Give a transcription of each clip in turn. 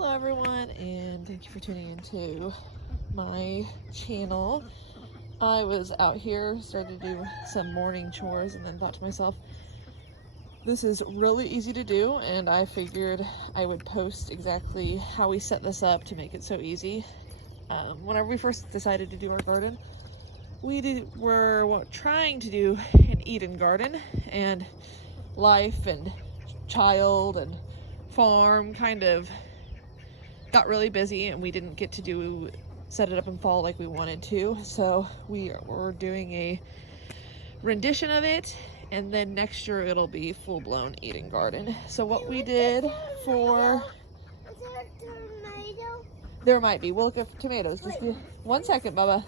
Hello everyone, and thank you for tuning into my channel. I was out here, started to do some morning chores, and then thought to myself, this is really easy to do, and I figured I would post exactly how we set this up to make it so easy. Whenever we first decided to do our garden, we were trying to do an Eden garden, and life and child and farm kind of got really busy, and we didn't get to set it up in fall like we wanted to. So we were doing a rendition of it, and then next year it'll be full-blown Eden garden. So what we did for... Is there a tomato? There might be. We'll look at tomatoes. Just be 1 second, Bubba.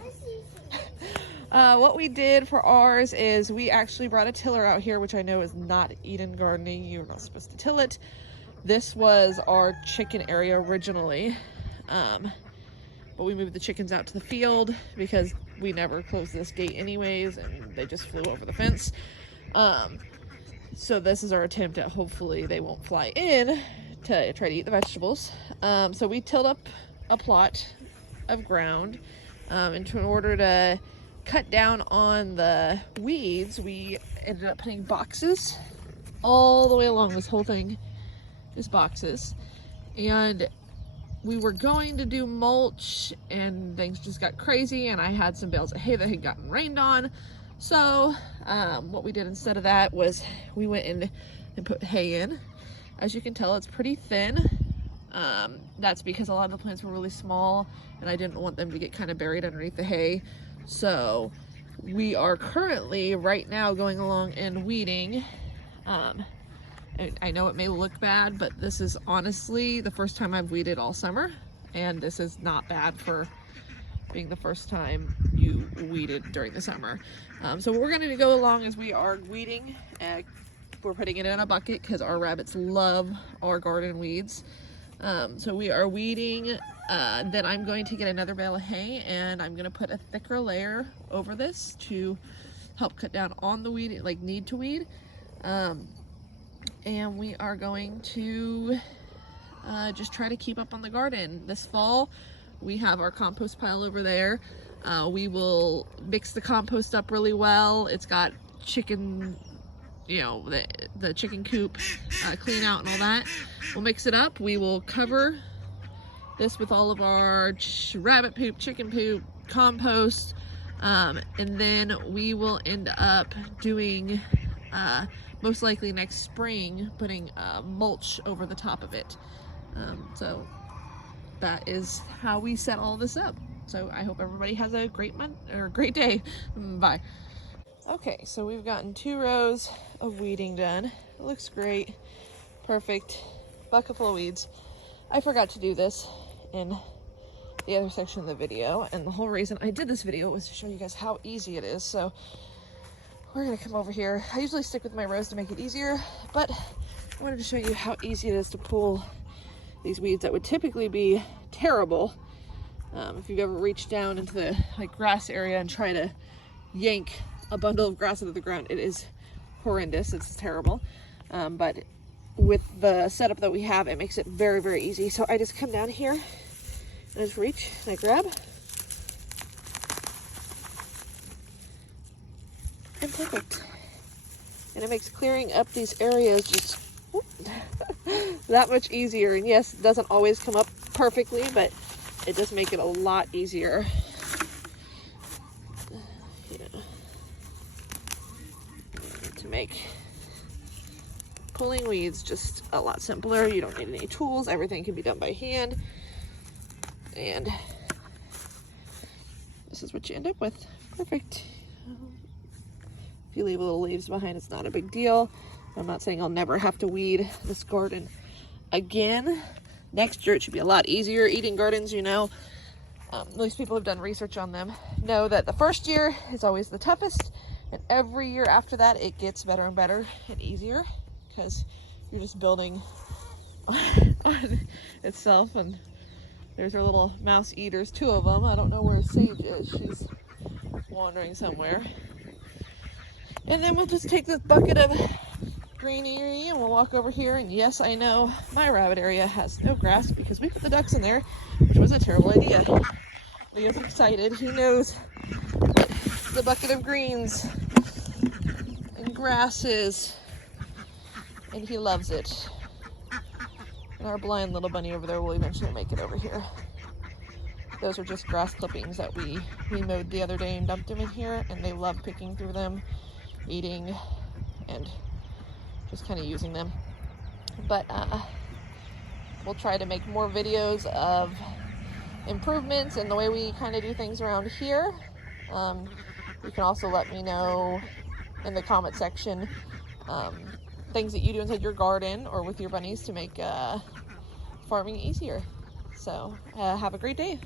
What we did for ours is we actually brought a tiller out here, which I know is not Eden gardening. You're not supposed to till it. This was our chicken area originally, but we moved the chickens out to the field because we never closed this gate anyways, and they just flew over the fence. So this is our attempt at hopefully they won't fly in to try to eat the vegetables. So we tilled up a plot of ground, and in order to cut down on the weeds, we ended up putting boxes all the way along this whole thing. Just boxes, and we were going to do mulch, and things just got crazy, and I had some bales of hay that had gotten rained on. So what we did instead of that was we went in and put hay in. As you can tell, it's pretty thin. That's because a lot of the plants were really small, and I didn't want them to get kind of buried underneath the hay. So we are currently right now going along and weeding. I know it may look bad, but this is honestly the first time I've weeded all summer, and this is not bad for being the first time you weeded during the summer. So what we're going to go along is we are weeding. We're putting it in a bucket because our rabbits love our garden weeds. So we are weeding. Then I'm going to get another bale of hay, and I'm going to put a thicker layer over this to help cut down on the weed, like need to weed. And we are going to just try to keep up on the garden. This fall, we have our compost pile over there. We will mix the compost up really well. It's got chicken, you know, the chicken coop clean out and all that. We'll mix it up. We will cover this with all of our rabbit poop, chicken poop, compost, and then we will end up doing most likely next spring, putting mulch over the top of it. So that is how we set all this up. So I hope everybody has a great month or a great day. Bye. Okay, so we've gotten 2 rows of weeding done. It looks great. Perfect. Bucket full of weeds. I forgot to do this in the other section of the video, and the whole reason I did this video was to show you guys how easy it is. So we're gonna come over here. I usually stick with my rows to make it easier, but I wanted to show you how easy it is to pull these weeds that would typically be terrible. If you've ever reached down into the grass area and try to yank a bundle of grass out of the ground, it is horrendous. It's terrible. But with the setup that we have, it makes it very, very easy. So I just come down here and I just reach and I grab. And perfect. And it makes clearing up these areas just that much easier. And yes, it doesn't always come up perfectly, but it does make it a lot easier. To make pulling weeds just a lot simpler. You don't need any tools. Everything can be done by hand. And this is what you end up with. Perfect. If you leave little leaves behind, it's not a big deal. I'm not saying I'll never have to weed this garden again. Next year it should be a lot easier. Eden gardens, you know, at least people have done research on them, know that the first year is always the toughest, and every year after that it gets better and better and easier because you're just building on itself. And there's our little mouse eaters, 2 of them. I don't know where Sage is. She's wandering somewhere. And then we'll just take this bucket of green area and we'll walk over here. And yes, I know my rabbit area has no grass because we put the ducks in there, which was a terrible idea. Leo's excited. He knows the bucket of greens and grasses, and he loves it. And our blind little bunny over there will eventually make it over here. Those are just grass clippings that we mowed the other day and dumped them in here, and they love picking through them, eating, and just kind of using them. But we'll try to make more videos of improvements and the way we kind of do things around here. You can also let me know in the comment section things that you do inside your garden or with your bunnies to make farming easier. So have a great day.